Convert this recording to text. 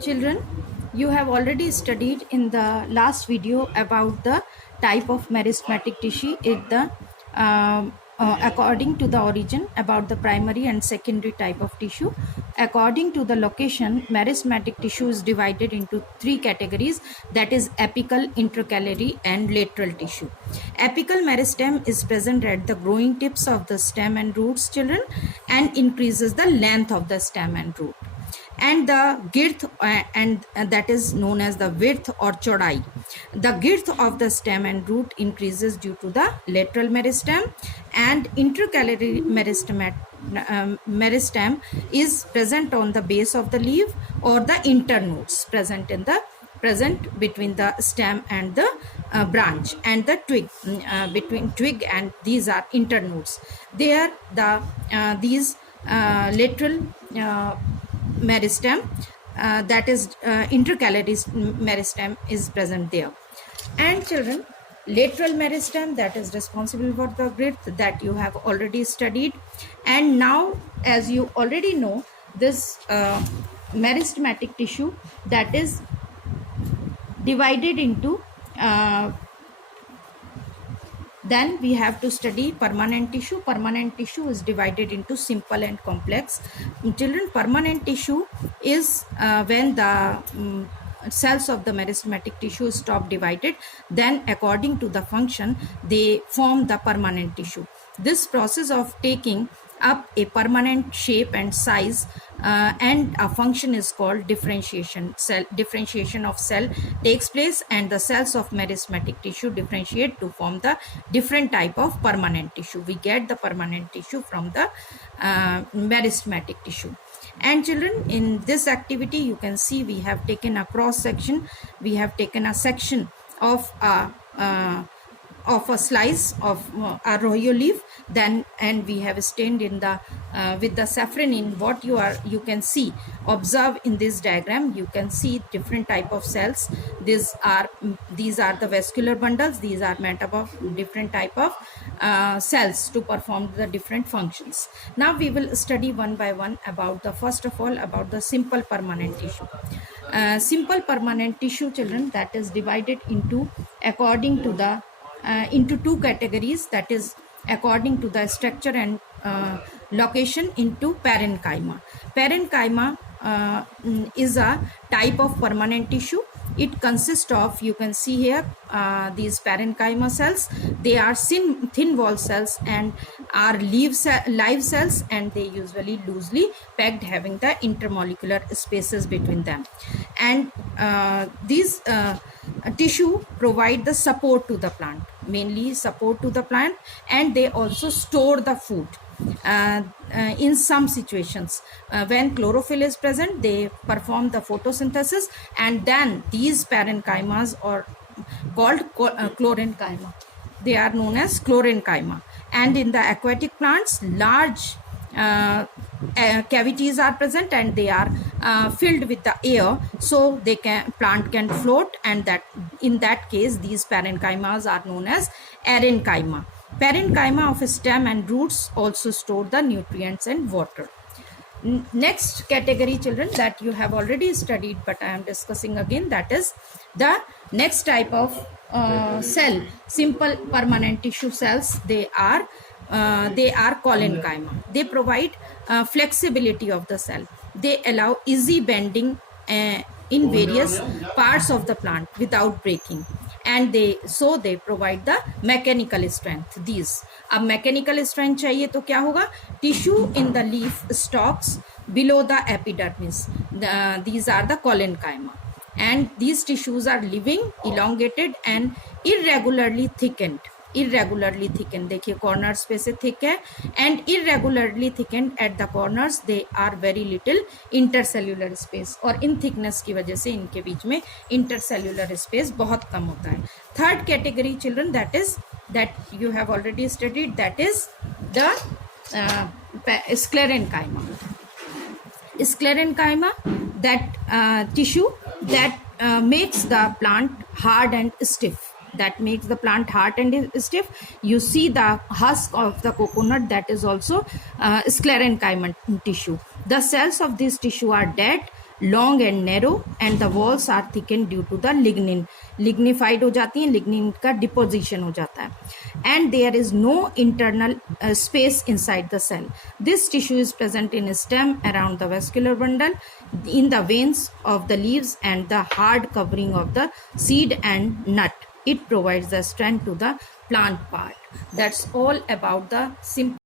Children, you have already studied in the last video about the type of meristematic tissue according to the origin, about the primary and secondary type of tissue. According to the location, meristematic tissue is divided into three categories, that is apical, intercalary and lateral tissue. Apical meristem is present at the growing tips of the stem and roots, children, and increases the length of the stem and root. And the girth and that is known as the width or chodai. The girth of the stem and root increases due to the lateral meristem, and intercalary meristem is present on the base of the leaf, or the internodes present between the stem and the branch and the twig, between twig and these are internodes. There these lateral meristem, that is intercalary meristem is present there. And children, lateral meristem, that is responsible for the girth, that you have already studied. And now, as you already know, this meristematic tissue, that is divided into then we have to study permanent tissue. Permanent tissue is divided into simple and complex. Children, permanent tissue is when the cells of the meristematic tissue stop divided, then according to the function they form the permanent tissue. This process of taking up a permanent shape and size and a function is called differentiation. Differentiation of cell takes place, and the cells of meristematic tissue differentiate to form the different type of permanent tissue. We get the permanent tissue from the meristematic tissue. And children, in this activity you can see we have taken a cross section, we have taken a section of a slice of arroyo leaf, then, and we have stained in the with the saffron. In what you can see, observe in this diagram, you can see different type of cells. These are the vascular bundles, these are made up of different type of cells to perform the different functions. Now we will study one by one about the, first of all, about the simple permanent tissue. Simple permanent tissue, children, that is divided into according to the into two categories, that is according to the structure and location into parenchyma. Parenchyma is a type of permanent tissue. It consists of, you can see here, these parenchyma cells. They are thin wall cells and are live cells, and they usually loosely packed, having the intermolecular spaces between them. And these tissue provide the support to the plant, mainly support to the plant, and they also store the food. In some situations, when chlorophyll is present, they perform the photosynthesis, and then these parenchymas are called chlorenchyma. They are known as chlorenchyma. And in the aquatic plants, large cavities are present, and they are filled with the air, so plant can float, and that in that case these parenchymas are known as arenchyma. Parenchyma of stem and roots also store the nutrients and water. Next category, children, that you have already studied, but I am discussing again, that is the next type of cell, simple permanent tissue cells. They are collenchyma. They provide flexibility of the cell. They allow easy bending in various parts of the plant without breaking, and they provide the mechanical strength. These, अब mechanical strength चाहिए तो क्या होगा? Tissue in the leaf stalks below the epidermis. These are the collenchyma, and these tissues are living, elongated and irregularly thickened. देखिए corners पे से thick है, and irregularly thickened at the corners. They are very little intercellular space, और इन thickness की वजह से इनके बीच में intercellular space बहुत कम होता है. Third category, children, that you have already studied, that is the sclerenchyma. Sclerenchyma, that tissue that makes the plant hard and stiff. You see the husk of the coconut, that is also sclerenchyma tissue. The cells of this tissue are dead, long and narrow, and the walls are thickened due to the lignin. Lignified हो जाती हैं, lignin का deposition हो जाता है. And there is no internal space inside the cell. This tissue is present in stem, around the vascular bundle, in the veins of the leaves, and the hard covering of the seed and nut. It provides the strength to the plant part. That's all about the simple